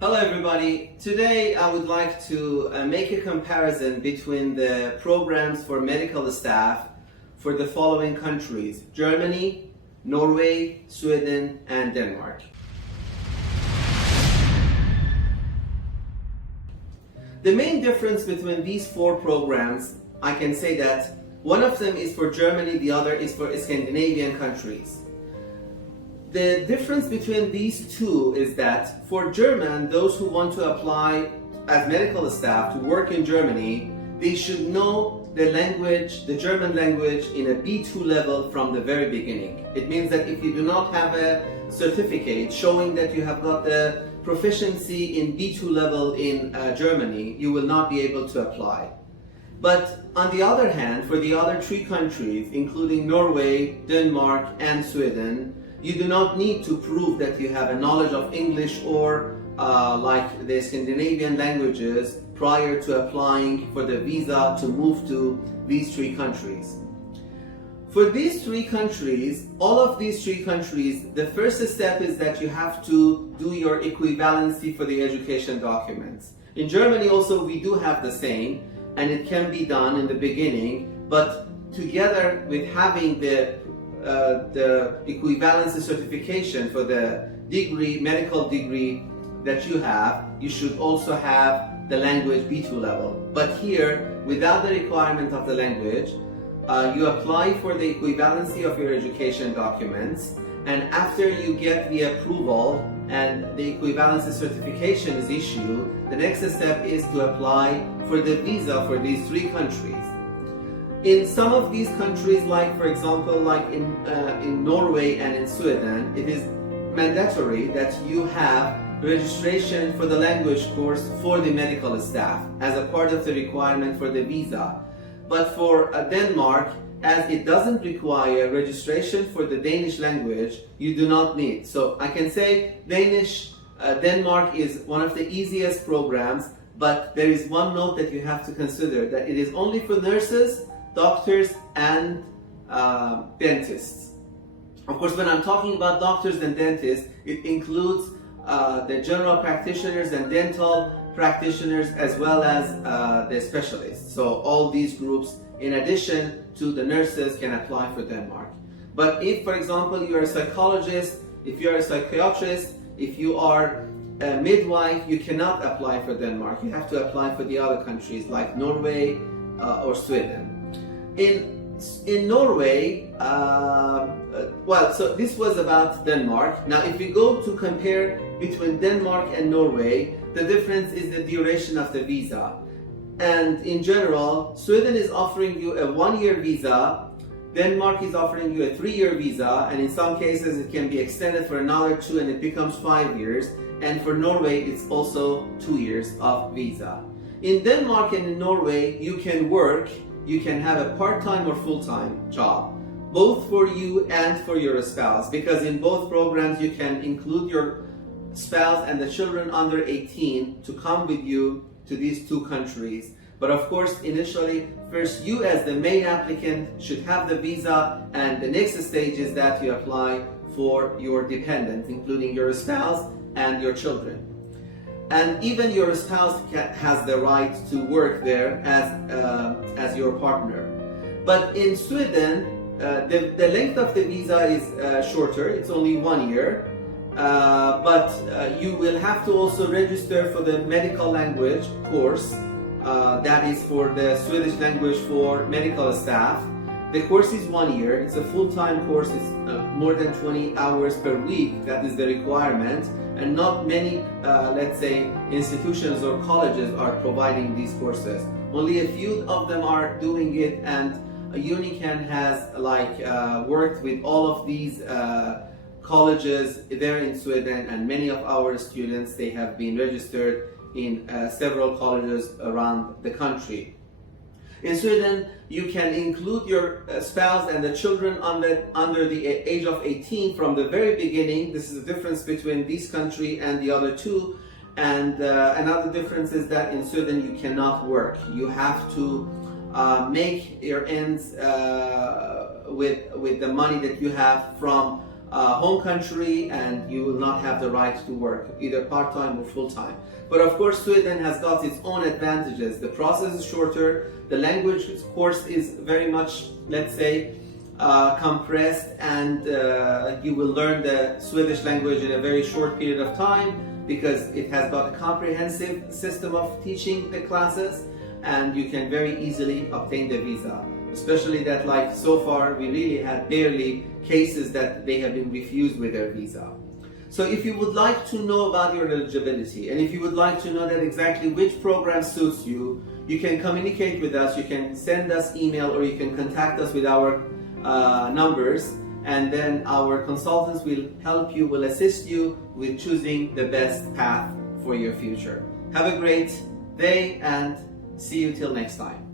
Hello everybody. Today I would like to make a comparison between the programs for medical staff for the following countries: Germany, Norway, Sweden, and Denmark. The main difference between these four programs, I can say that one of them is for Germany, the other is for Scandinavian countries. The difference between these two is that for German, those who want to apply as medical staff to work in Germany, they should know the language, the German language, in a B2 level from the very beginning. It means that if you do not have a certificate showing that you have got the proficiency in B2 level in Germany, you will not be able to apply. But on the other hand, for the other three countries, including Norway, Denmark, and Sweden, you do not need to prove that you have a knowledge of English or like the Scandinavian languages prior to applying for the visa to move to these three countries. For these three countries, all of these three countries, the first step is that you have to do your equivalency for the education documents. In Germany also we do have the same, and it can be done in the beginning, but together with having the equivalency certification for the degree, medical degree that you have, you should also have the language B2 level. But here, without the requirement of the language, you apply for the equivalency of your education documents, and after you get the approval and the equivalency certification is issued, the next step is to apply for the visa for these three countries. In some of these countries, like for example, like in Norway and in Sweden, it is mandatory that you have registration for the language course for the medical staff as a part of the requirement for the visa. But for Denmark, as it doesn't require registration for the Danish language, you do not need. So I can say Denmark is one of the easiest programs, but there is one note that you have to consider, that it is only for nurses, doctors, and dentists. Of course, when I'm talking about doctors and dentists, it includes the general practitioners and dental practitioners, as well as the specialists. So all these groups, in addition to the nurses, can apply for Denmark. But if, for example, you're a psychologist, if you're a psychiatrist, if you are a midwife, you cannot apply for Denmark. You have to apply for the other countries like Norway or Sweden. In Norway, so this was about Denmark. Now, if we go to compare between Denmark and Norway, the difference is the duration of the visa. And in general, Sweden is offering you a 1-year visa, Denmark is offering you a 3-year visa, and in some cases it can be extended for another 2 and it becomes 5 years. And for Norway, it's also 2 years of visa. In Denmark and in Norway, you can work. You can have a part-time or full-time job, both for you and for your spouse, because in both programs you can include your spouse and the children under 18 to come with you to these two countries. But of course, initially, first you as the main applicant should have the visa, and the next stage is that you apply for your dependent, including your spouse and your children. And even your spouse has the right to work there as your partner. But in Sweden, the length of the visa is shorter. It's only 1 year. But you will have to also register for the medical language course. That is for the Swedish language for medical staff. The course is 1 year. It's a full-time course. It's more than 20 hours per week. That is the requirement. And not many, let's say, institutions or colleges are providing these courses. Only a few of them are doing it, and Unican has worked with all of these colleges there in Sweden, and many of our students, they have been registered in several colleges around the country. In Sweden, you can include your spouse and the children under the age of 18 from the very beginning. This is the difference between this country and the other two. And another difference is that in Sweden you cannot work. You have to make your ends with the money that you have from home country and you will not have the right to work, either part-time or full-time. But of course, Sweden has got its own advantages. The process is shorter, the language course is very much, let's say, compressed, and you will learn the Swedish language in a very short period of time because it has got a comprehensive system of teaching the classes, and you can very easily obtain the visa. Especially that, like, so far we really had barely cases that they have been refused with their visa. So if you would like to know about your eligibility, and if you would like to know that exactly which program suits you, you can communicate with us, you can send us email, or you can contact us with our numbers, and then our consultants will help you, will assist you with choosing the best path for your future. Have a great day and see you till next time.